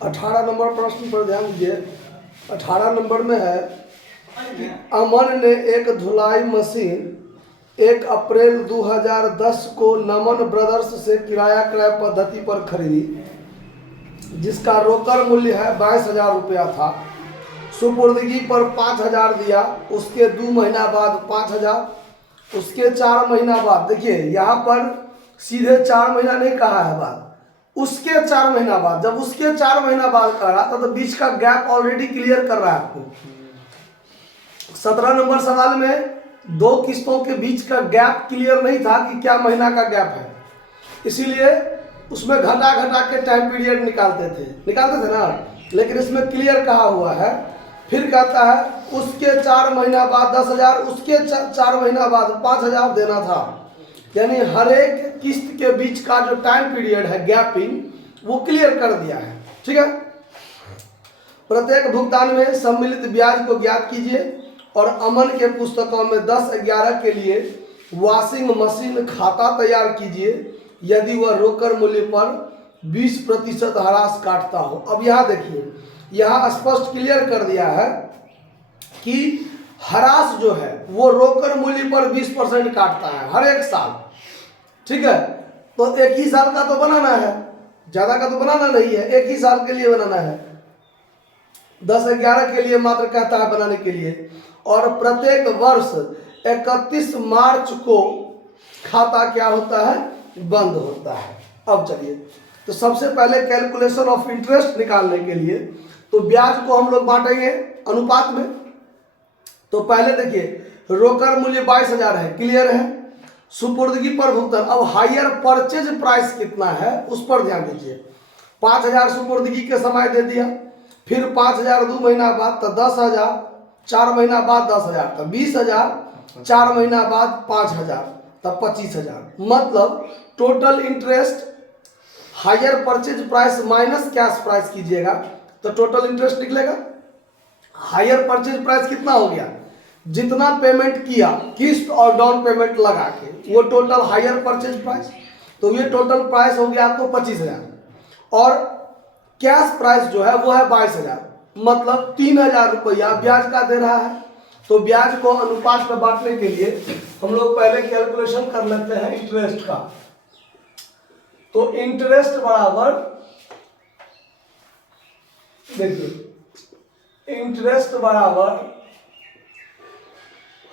18 number प्रश्न पर ध्यान दीजिए। 18 नंबर में है कि अमन ने एक धुलाई मशीन 1 अप्रैल 2010 को नमन ब्रदर्स से किराया क्रय पद्धति पर खरीदी, जिसका रोकड़ मूल्य है 22,000 रुपया था। सुपुर्दगी पर 5,000 दिया, उसके 2 महीना बाद 5,000, उसके 4 महीना बाद, देखिए यहाँ पर सीधे 4 महीना नहीं कहा है बात, उसके 4 महीना बाद, जब उसके 4 महीना बाद कह रहा था तो बीच का गैप ऑलरेडी क्लियर कर रहा है आपको। 17 नंबर सवाल में 2 किस्तों के बीच का गैप क्लियर नहीं था कि क्या महीना का गैप है, इसीलिए उसमें घटा घटा के टाइम पीरियड निकालते थे ना, लेकिन इसमें क्लियर कहा हुआ है। फिर कहता है उसके 4 महीना बाद 10,000, उसके 4 महीना बाद 5,000 देना था, यानी हर एक किस्त के बीच का जो टाइम पीरियड है गैपिंग, वो क्लियर कर दिया है। ठीक है, प्रत्येक भुगतान में सम्मिलित ब्याज को ज्ञात कीजिए और अमन के पुस्तकों में 10/11 के लिए वॉशिंग मशीन खाता तैयार कीजिए यदि वह रोकड़ मूल्य पर 20% ह्रास काटता हो। अब यहाँ देखिए, यहाँ स्पष्ट क्लियर कर दिया है कि ह्रास जो है वो रोकड़ मूल्य पर 20% काटता है हर एक साल। ठीक है, तो एक ही साल का तो बनाना है, ज्यादा का तो बनाना नहीं है, एक ही साल के लिए बनाना है। 10/11 के लिए मात्र कहता है बनाने के लिए, और प्रत्येक वर्ष 31 मार्च को खाता क्या होता है, बंद होता है। अब चलिए, तो सबसे पहले कैलकुलेशन ऑफ इंटरेस्ट निकालने के लिए तो ब्याज को हम लोग बांटेंगे अनुपात में। तो पहले देखिए रोकड़ मूल्य 22,000 है, क्लियर है। सुपुर्दगी पर भुगतान, अब हायर परचेज प्राइस कितना है उस पर ध्यान दीजिए। 5,000 सुपुर्दगी के समय दे दिया, फिर 5,000 2 महीना बाद तो 10,000, 4 महीना बाद 10,000 तो 20,000, 4 महीना बाद 5,000 तब 25,000, मतलब total interest hire purchase price minus cash price कीजिएगा तो टोटल इंटरेस्ट निकलेगा। हायर परचेज प्राइस कितना हो गया, जितना पेमेंट किया किस्त और डाउन पेमेंट लगा के, वो टोटल हायर परचेज प्राइस, तो ये टोटल प्राइस हो गया आपको 25,000, और कैश प्राइस जो है वो है 22,000, मतलब 3,000 रुपया ब्याज का दे रहा है। तो ब्याज को अनुपात में बांटने के लिए हम लोग पहले कैलकुलेशन कर लेते हैं इंटरेस्ट का। तो इंटरेस्ट बराबर, देखिए इंटरेस्ट बराबर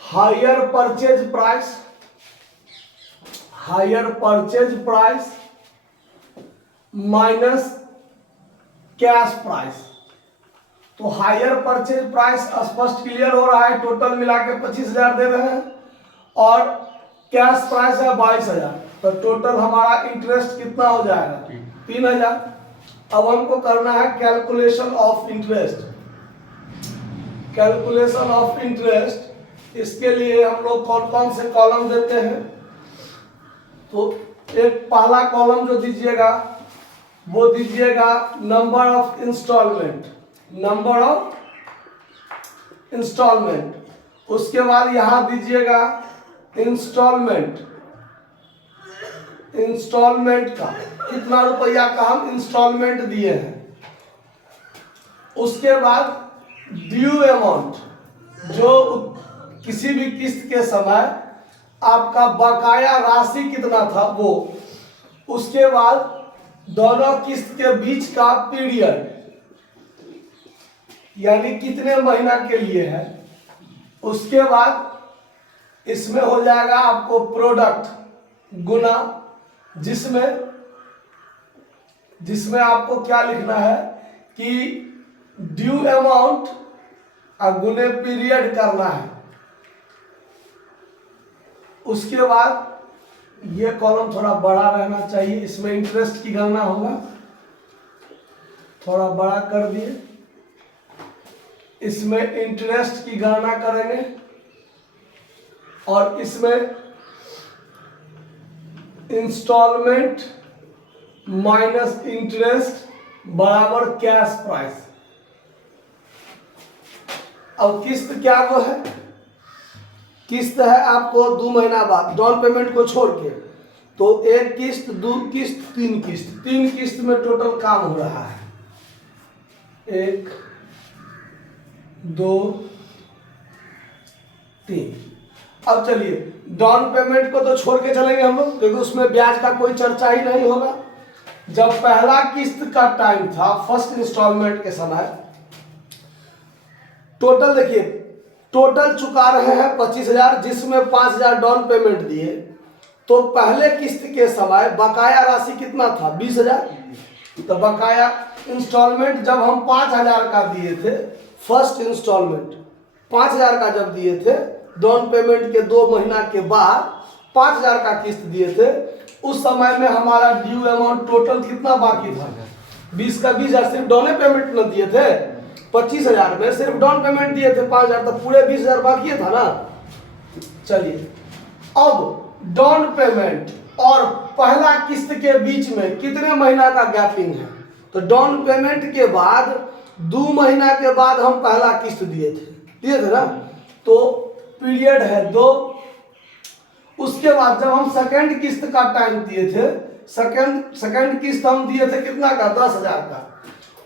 hire purchase price minus cash price. तो हायर परचेज प्राइस स्पष्ट क्लियर हो रहा है, टोटल मिला के 25,000 दे रहे हैं, और कैश प्राइस है 22,000, तो टोटल हमारा इंटरेस्ट कितना हो जाएगा, 3,000। अब हमको करना है कैलकुलेशन ऑफ इंटरेस्ट। इसके लिए हम लोग कौन कौन से कॉलम देते हैं, तो एक पहला कॉलम जो दीजिएगा वो दीजिएगा नंबर ऑफ इंस्टॉलमेंट, उसके बाद यहां दीजिएगा इंस्टॉलमेंट का कितना रुपया का हम इंस्टॉलमेंट दिए हैं। उसके बाद ड्यू अमाउंट, जो किसी भी किस्त के समय आपका बकाया राशि कितना था वो। उसके बाद दोनों किस्त के बीच का पीरियड, यानी कितने महीना के लिए है। उसके बाद इसमें हो जाएगा आपको प्रोडक्ट गुना, जिसमें आपको क्या लिखना है कि ड्यू अमाउंट और गुने पीरियड करना है। उसके बाद ये कॉलम थोड़ा बड़ा रहना चाहिए, इसमें इंटरेस्ट की गणना होगा, थोड़ा बड़ा कर दिए। इसमें इंटरेस्ट की गणना करेंगे और इसमें इंस्टॉलमेंट माइनस इंटरेस्ट बराबर कैश प्राइस। अब किस्त क्या वो है, किस्त है आपको 2 महीना बाद डाउन पेमेंट को छोड़ के, तो 1 किस्त 2 किस्त 3 किस्त में टोटल काम हो रहा है। 1 2 3। अब चलिए डाउन पेमेंट को तो छोड़ के चलेंगे हम लोग, क्योंकि उसमें ब्याज का कोई चर्चा ही नहीं होगा। जब पहला किस्त का टाइम था, फर्स्ट इंस्टॉलमेंट के समय, टोटल देखिए, टोटल चुका रहे हैं 25,000, जिसमें 5,000 डाउन पेमेंट दिए। तो पहले किस्त के समय बकाया राशि कितना था? 20,000। तो बकाया इंस्टॉलमेंट जब हम 5,000 का दिए थे, फर्स्ट इंस्टॉलमेंट 5,000 का जब दिए थे, डाउन पेमेंट के 2 महीना के बाद 5,000 का किस्त दिए थे, उस समय में हमारा ड्यू अमाउंट टोटल कितना बाकी था? 20 का 20,000 सिर्फ डाउन पेमेंट न दिए थे। 25,000 में सिर्फ डाउन पेमेंट दिए थे 5,000, तो पूरे 20,000 बाकी था ना। चलिए अब डाउन पेमेंट और पहला किस्त के बीच में कितने महीना का गैपिंग है? तो डाउन पेमेंट के बाद 2 महीना के बाद हम पहला किस्त दिए थे ना, तो पीरियड है 2। उसके बाद जब हम सेकंड किस्त का टाइम दिए थे, सेकंड किस्त हम दिए थे कितना का? 10,000 का।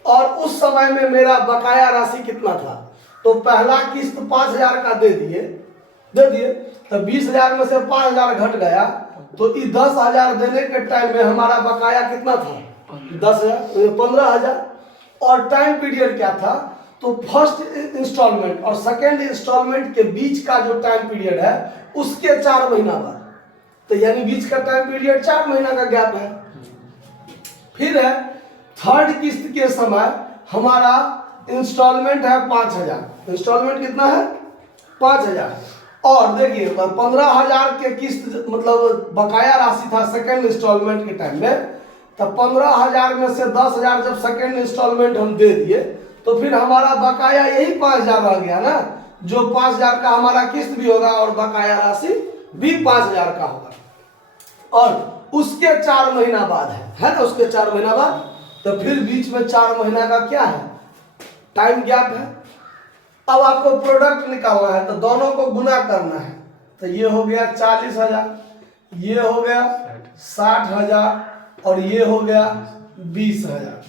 और उस समय में मेरा बकाया राशि कितना था? तो पहला किस्त 5,000 का दे दिए, तो 20,000 में से 5,000 घट गया, तो 10,000 देने के टाइम में हमारा बकाया कितना था? 10,000, 15,000। और टाइम पीरियड क्या था? तो फर्स्ट इंस्टॉलमेंट और सेकेंड इंस्टॉलमेंट के बीच का जो टाइम पीरियड है, उसके 4 महीना बाद, तो यानी बीच का टाइम पीरियड 4 महीना का गैप है। फिर है थर्ड किस्त के समय हमारा इंस्टॉलमेंट है 5,000। इंस्टॉलमेंट कितना है? 5,000। और देखिए 15,000 के किस्त मतलब बकाया राशि था सेकेंड इंस्टॉलमेंट के टाइम में, तो 15,000 में से 10,000 जब सेकेंड इंस्टॉलमेंट हम दे दिए, तो फिर हमारा बकाया यही 5,000 रह गया ना, जो 5,000 का हमारा किस्त भी होगा और बकाया राशि भी 5,000 का होगा। और उसके 4 महीना बाद है ना, उसके 4 महीना बाद, तो फिर बीच में 4 महीना का क्या है? टाइम गैप है। अब आपको प्रोडक्ट निकालना है, तो दोनों को गुना करना है। तो ये हो गया 40,000, ये हो गया 60,000, और ये हो गया 20,000।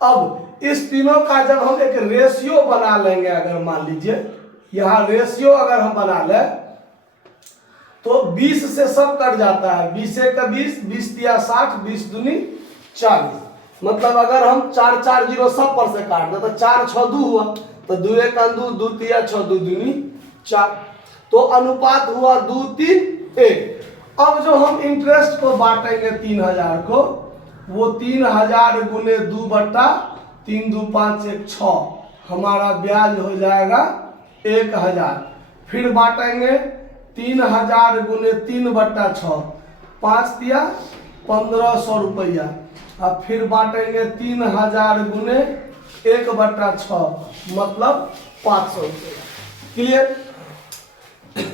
अब इस तीनों का जब हम एक रेशियो बना लेंगे, अगर मान लीजिए यहाँ रेशियो अगर हम बना लें, तो 20 से सब कट जाता है। 20 का 20, 20 दिया 60, 20 दूनी 40। मतलब अगर हम 4 4 0 सब पर से काट दे, तो 4 6 2 हुआ, तो 2 1 2, 2 3 6, 2 दूनी 4। तो अनुपात हुआ 2 3 1। अब जो हम इंटरेस्ट को बांटेंगे 3,000 को, वो 3,000 गुने 2 बट्टा 3 2 5 1 6, हमारा ब्याज हो जाएगा 1,000। फिर बांटेंगे 3,000 गुने 3 बट्टा 6, 5 दिया 1,500 रुपया। अब फिर बांटेंगे 3,000 गुने 1 बट्टा 6, मतलब 500 रुपया। क्लियर?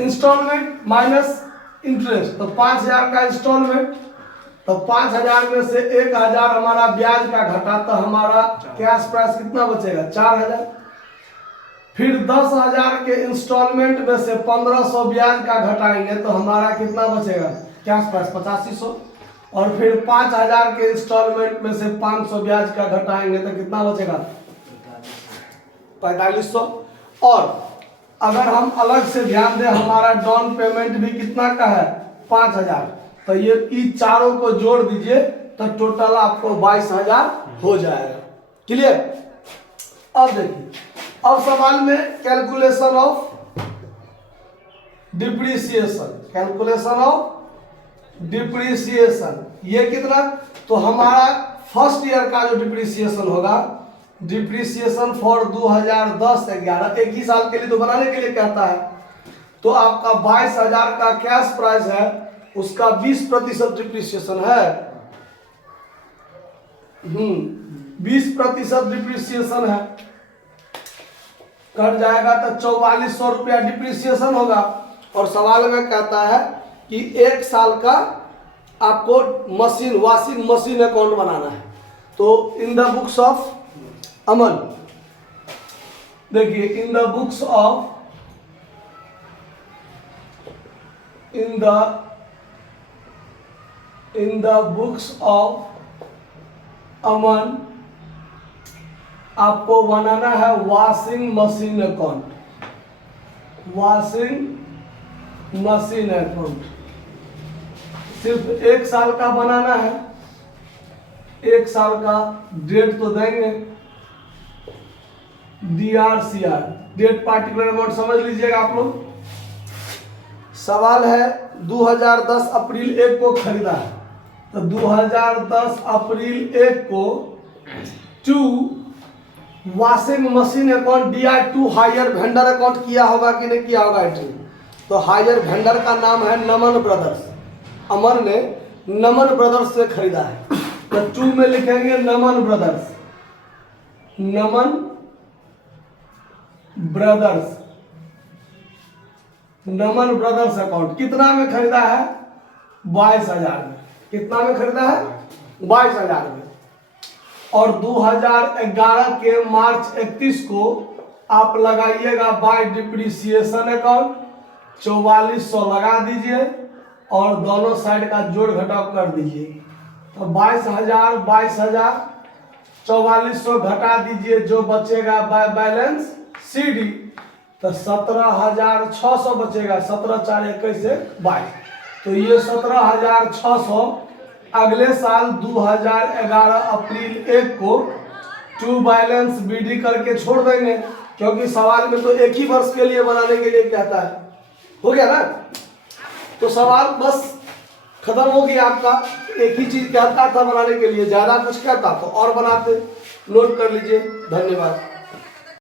इंस्टॉलमेंट माइनस इंटरेस्ट, तो 5,000 का इंस्टॉलमेंट, तो 5,000 में से 1,000 हमारा ब्याज का घटा, तो हमारा कैश प्राइस कितना बचेगा? 4,000। फिर 10,000 के इंस्टॉलमेंट में से 1,500 ब्याज का घटाएंगे, तो हमारा कितना बचेगा? Cash price 8500। और फिर 5,000 के इंस्टॉलमेंट में से 500 ब्याज का घटाएंगे, तो कितना बचेगा? 4500। और अगर हम अलग से ध्यान दें, हमारा डाउन पेमेंट भी कितना का है? 5,000। तो ये चारों को जोड़ दीजिए, तो टोटल आपको 22,000 हो जाएगा। क्लियर? अब देखिए, अब सवाल में calculation of depreciation, calculation of depreciation, ये कितना? तो हमारा फर्स्ट ईयर का जो डिप्रिसिएशन होगा, डिप्रिसिएशन फॉर 2010-11, एक ही साल के लिए तो बनाने के लिए कहता है, तो आपका 22,000 का कैश प्राइस है, उसका 20% डिप्रिसिएशन है। 20% डिप्रिसिएशन है, कट जाएगा तो 4,400 रुपया डिप्रिसिएशन होगा। और सवाल में कहता है कि 1 साल का आपको मशीन, वॉशिंग मशीन अकाउंट बनाना है। तो in the books of Aman, देखिए in the books of, in the books of Aman आपको बनाना है washing machine account, washing machine account. सिर्फ 1 साल का बनाना है, 1 साल का। डेट तो देंगे DRCR, डेट पार्टिकुलर अमाउंट समझ लीजिएगा आप लोग। सवाल है 2010 अप्रैल 1 को खरीदा है, तो 2010 अप्रैल 1 को to washing machine account DI to Haier vendor account किया होगा कि नहीं किया होगा एंट्री। तो हायर वेंडर का नाम है नमन ब्रदर्स। अमर ने नमन ब्रदर्स से खरीदा है, तो टू में लिखेंगे नमन ब्रदर्स, नमन ब्रदर्स, नमन ब्रदर्स अकाउंट। कितना में खरीदा है? 22,000 में। कितना में खरीदा है? 22,000 में। और 2011 के मार्च 31 को आप लगाइएगा बाय डिप्रिसिएशन अकाउंट, 4400 लगा दीजिए और दोनों साइड का जोड़ घटाव कर दीजिए। तो 22,000, 22,000, 4400 घटा दीजिए, जो बचेगा बाय बैलेंस CD, तो 17,600 बचेगा। 17 4 21 22, तो ये 17,600 अगले साल 2011 अप्रैल 1 को टू बैलेंस BD करके छोड़ देंगे, क्योंकि सवाल में तो एक ही वर्ष के लिए बनाने के लिए कहता है। हो गया ना? तो सवाल बस खत्म हो गया आपका। एक ही चीज कहता था बनाने के लिए, ज्यादा कुछ कहता तो और बनाते। नोट कर लीजिए। धन्यवाद।